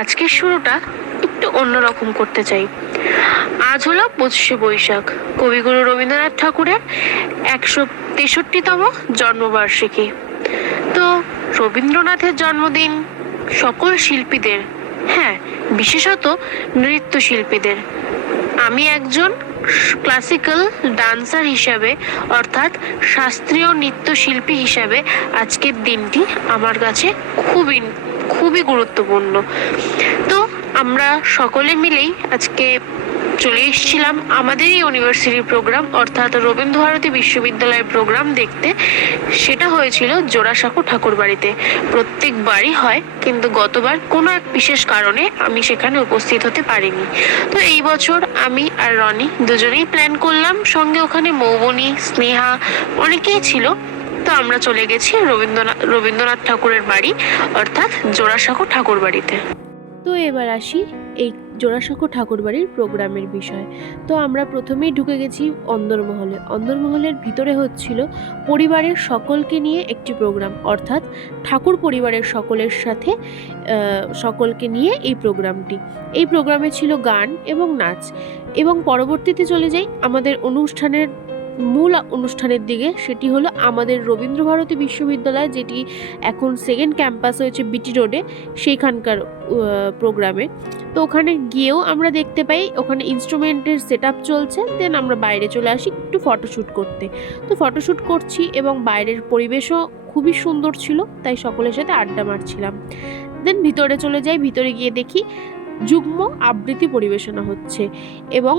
আজকের শুরুটা একটু অন্যরকম করতে চাই। আজ হলো 25শে বৈশাখ, কবিগুরু রবীন্দ্রনাথ ঠাকুরের 163তম জন্মবার্ষিকী। তো রবীন্দ্রনাথের জন্মদিন সকল শিল্পীদের, হ্যাঁ বিশেষত নৃত্যশিল্পীদের। আমি একজন ক্লাসিক্যাল ডান্সার হিসাবে, অর্থাৎ শাস্ত্রীয় নৃত্যশিল্পী হিসাবে আজকের দিনটি আমার কাছে খুবই খুবই গুরুত্বপূর্ণ। তো আমরা সকলে মিলেই আজকে চলে এসেছিলাম আমাদেরই ইউনিভার্সিটির প্রোগ্রাম, অর্থাৎ রবীন্দ্রভারতী বিশ্ববিদ্যালয়ের প্রোগ্রাম দেখতে। সেটা হয়েছিল জোড়াসাঁকো ঠাকুরবাড়িতে। প্রত্যেকবারই হয়, কিন্তু গতবার কোনো এক বিশেষ কারণে আমি সেখানে উপস্থিত হতে পারিনি। তো এই বছর আমি আর রনি দুজনেই প্ল্যান করলাম, সঙ্গে ওখানে মৌবনী, স্নেহা অনেকেই ছিল। তো আমরা চলে গেছি রবীন্দ্রনাথ ঠাকুরের বাড়ি, অর্থাৎ জোড়াসাঁকো ঠাকুরবাড়িতে। তো এবার আসি এই জোড়াসাঁকো ঠাকুরবাড়ির প্রোগ্রামের বিষয়। তো আমরা প্রথমেই ঢুকে গেছি অন্দরমহলে। অন্দরমহলের ভিতরে হচ্ছিল পরিবারের সকলকে নিয়ে একটি প্রোগ্রাম, অর্থাৎ ঠাকুর পরিবারের সকলের সাথে সকলকে নিয়ে এই প্রোগ্রামটি। এই প্রোগ্রামে ছিল গান এবং নাচ। এবং পরবর্তীতে চলে যাই আমাদের অনুষ্ঠানের মূল অনুষ্ঠানের দিকে। সেটি হলো আমাদের রবীন্দ্রভারতী বিশ্ববিদ্যালয়, যেটি এখন সেকেন্ড ক্যাম্পাস হয়েছে বিটি রোডে, সেইখানকার প্রোগ্রামে। তো ওখানে গিয়েও আমরা দেখতে পাই ওখানে ইনস্ট্রুমেন্টের সেট আপ চলছে। দেন আমরা বাইরে চলে আসি একটু ফটোশ্যুট করতে। তো ফটোশ্যুট করছি এবং বাইরের পরিবেশও খুবই সুন্দর ছিল, তাই সকলের সাথে আড্ডা মারছিলাম। দেন ভিতরে চলে যাই। ভিতরে গিয়ে দেখি যুগ্ম আবৃত্তি পরিবেশনা হচ্ছে এবং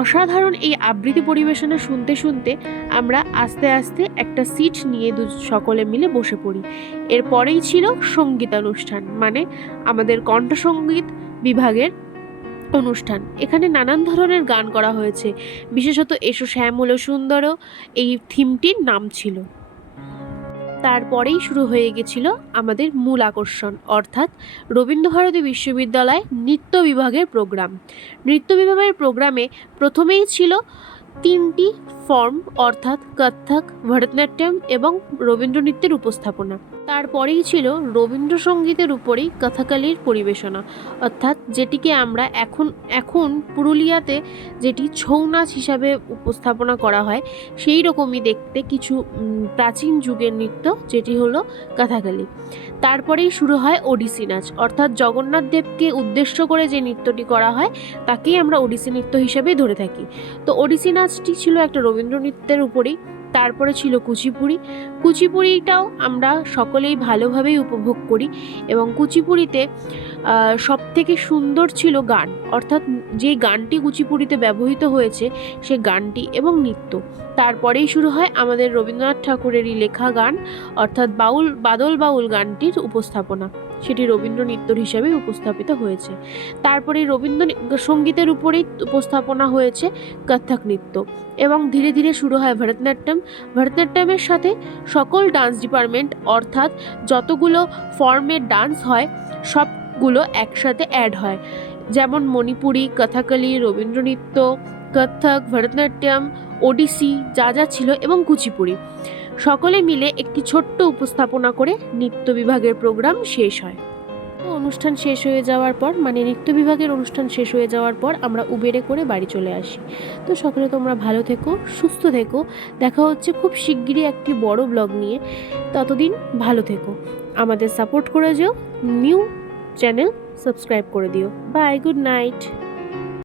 অসাধারণ এই আবৃত্তি পরিবেশনা শুনতে শুনতে আমরা আস্তে আস্তে একটা সিট নিয়ে সকলে মিলে বসে পড়ি। এরপরেই ছিল সঙ্গীতানুষ্ঠান, মানে আমাদের কণ্ঠসঙ্গীত বিভাগের অনুষ্ঠান। এখানে নানান ধরনের গান করা হয়েছে, বিশেষত এসো শ্যাম হলো সুন্দরও এই থিমটির নাম ছিল। তারপরেই শুরু হয়ে গেছিল আমাদের মূল আকর্ষণ, অর্থাৎ রবীন্দ্রভারতী বিশ্ববিদ্যালয় নৃত্য বিভাগের প্রোগ্রাম। নৃত্য বিভাগের প্রোগ্রামে প্রথমেই ছিল 3টি ফর্ম, অর্থাৎ কত্থক, ভরতনাট্যম এবং রবীন্দ্র নৃত্যের উপস্থাপনা। তারপরেই ছিল রবীন্দ্রসঙ্গীতের উপরেই কথাকালির পরিবেশনা, অর্থাৎ যেটিকে আমরা এখন পুরুলিয়াতে যেটি ছৌ নাচ হিসাবে উপস্থাপনা করা হয়, সেই রকমই দেখতে কিছু প্রাচীন যুগের নৃত্য, যেটি হলো কথাকালি। তারপরেই শুরু হয় ওডিসি নাচ, অর্থাৎ জগন্নাথ দেবকে উদ্দেশ্য করে যে নৃত্যটি করা হয় তাকেই আমরা ওডিসি নৃত্য হিসাবে ধরে থাকি। তো ওডিসি নাচটি ছিল একটা রবীন্দ্র নৃত্যের উপরেই। তারপরে ছিল কুচিপুড়ি। কুচিপুড়িটাও আমরা সকলেই ভালোভাবেই উপভোগ করি এবং কুচিপুড়িতে সবথেকে সুন্দর ছিল গান, অর্থাৎ যে গানটি কুচিপুড়িতে ব্যবহৃত হয়েছে সে গানটি এবং নৃত্য। তারপরেই শুরু হয় আমাদের রবীন্দ্রনাথ ঠাকুরেরই লেখা গান, অর্থাৎ বাদল বাউল গানটির উপস্থাপনা, সেটি রবীন্দ্র নৃত্য হিসাবে উপস্থাপিত হয়েছে। তারপরে রবীন্দ্র সঙ্গীতের উপরেই উপস্থাপনা হয়েছে কত্থক নৃত্য এবং ধীরে ধীরে শুরু হয় ভরতনাট্যম। ভরতনাট্যমের সাথে সকল ডান্স ডিপার্টমেন্ট, অর্থাৎ যতগুলো ফর্মের ডান্স হয় সবগুলো একসাথে অ্যাড হয়, যেমন মণিপুরি, কথাকলি, রবীন্দ্র নৃত্য, কত্থক, ভরতনাট্যম, ওডিসি যা যা ছিল এবং কুচিপুড়ি সকলে মিলে একটি ছোট্ট উপস্থাপনা করে নৃত্য বিভাগের প্রোগ্রাম শেষ হয়। অনুষ্ঠান শেষ হয়ে যাওয়ার পর, মানে নৃত্য বিভাগের অনুষ্ঠান শেষ হয়ে যাওয়ার পর আমরা উবেরে করে বাড়ি চলে আসি। তো সকলে তোমরা ভালো থেকো, সুস্থ থেকো। দেখা হচ্ছে খুব শিগগিরই একটি বড় ব্লগ নিয়ে। ততদিন ভালো থেকো, আমাদের সাপোর্ট করে যেও, নিউ চ্যানেল সাবস্ক্রাইব করে দিও। Bye, good night.